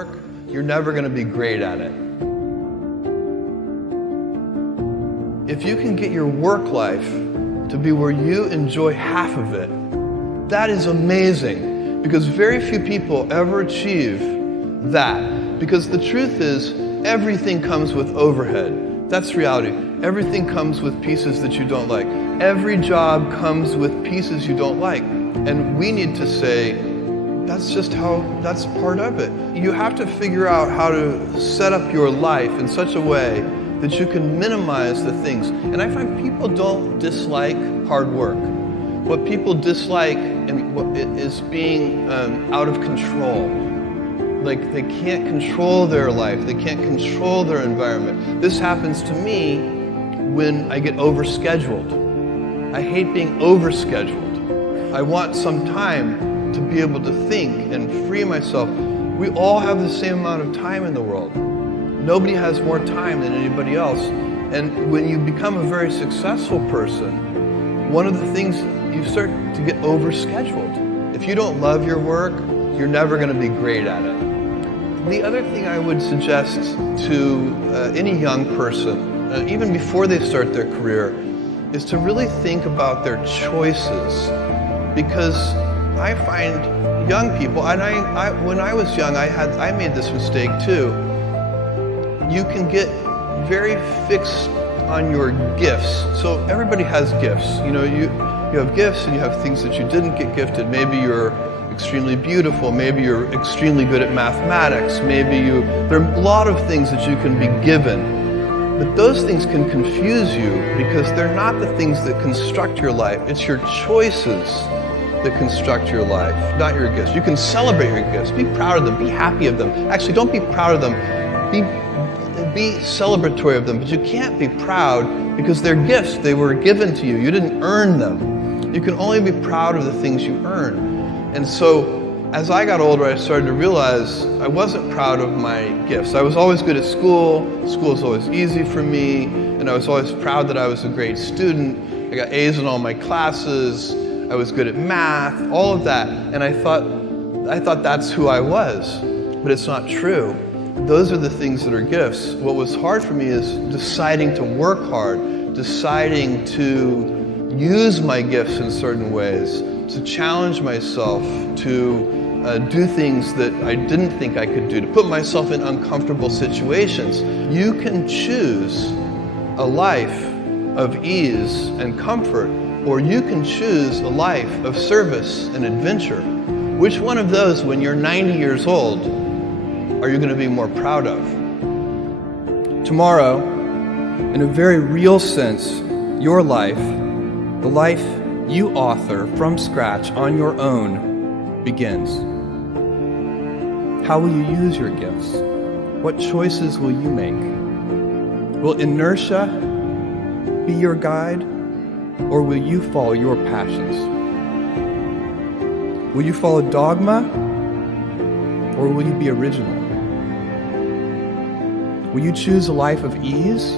work, you're never going to be great at it. If you can get your work life to be where you enjoy half of it, that is amazing, because very few people ever achieve that. Because the truth is, everything comes with overhead. That's reality. Everything comes with pieces that you don't like. Every job comes with pieces you don't like. And we need to say, that's part of it. You have to figure out how to set up your life in such a way that you can minimize the things. And I find people don't dislike hard work. What people dislike is being out of control. Like, they can't control their life. They can't control their environment. This happens to me when I get overscheduled. I hate being overscheduled. I want some time to be able to think and free myself. We all have the same amount of time in the world. Nobody has more time than anybody else. And when you become a very successful person, one of the things, you start to get overscheduled. If you don't love your work, you're never going to be great at it. The other thing I would suggest to any young person, even before they start their career, is to really think about their choices. Because I find young people, and when I was young, I made this mistake too. You can get very fixed on your gifts. So everybody has gifts. You know, you have gifts and you have things that you didn't get gifted. Maybe you're extremely beautiful. Maybe you're extremely good at mathematics. There are a lot of things that you can be given. But those things can confuse you because they're not the things that construct your life. It's your choices that construct your life, not your gifts. You can celebrate your gifts. Be proud of them. Be happy of them. Actually, don't be proud of them. Be celebratory of them, but you can't be proud because they're gifts. They were given to you. You didn't earn them. You can only be proud of the things you earn. And so, as I got older, I started to realize I wasn't proud of my gifts. I was always good at school. School was always easy for me, and I was always proud that I was a great student. I got A's in all my classes. I was good at math, all of that. And I thought that's who I was, but it's not true. Those are the things that are gifts. What was hard for me is deciding to work hard, deciding to use my gifts in certain ways, to challenge myself, to do things that I didn't think I could do, to put myself in uncomfortable situations. You can choose a life of ease and comfort, or you can choose a life of service and adventure. Which one of those, when you're 90 years old, are you going to be more proud of? Tomorrow, in a very real sense, your life, the life you author from scratch on your own, begins. How will you use your gifts? What choices will you make? Will inertia be your guide, or will you follow your passions? Will you follow dogma, or will you be original? Will you choose a life of ease,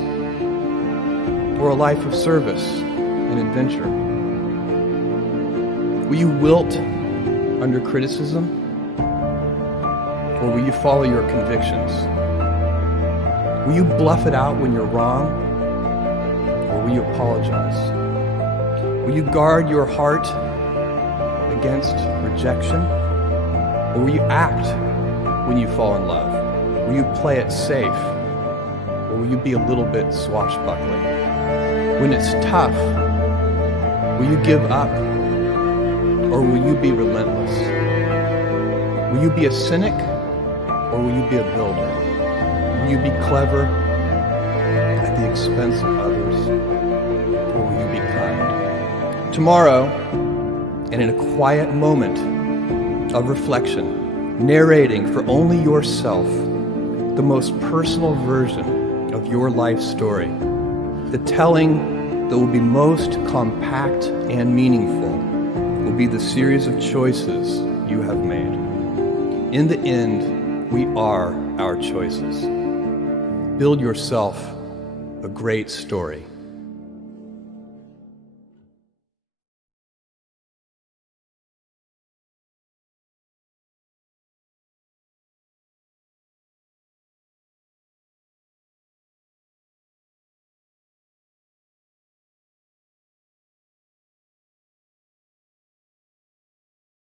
or a life of service and adventure? Will you wilt under criticism, or will you follow your convictions? Will you bluff it out when you're wrong, or will you apologize? Will you guard your heart against rejection, or will you act when you fall in love? Will you play it safe, or will you be a little bit swashbuckling? When it's tough, will you give up, or will you be relentless? Will you be a cynic, or will you be a builder? Will you be clever at the expense of others, or will you be kind? Tomorrow, and in a quiet moment of reflection, narrating for only yourself the most personal version of your life story, the telling that will be most compact and meaningful will be the series of choices you have made. In the end, we are our choices. Build yourself a great story.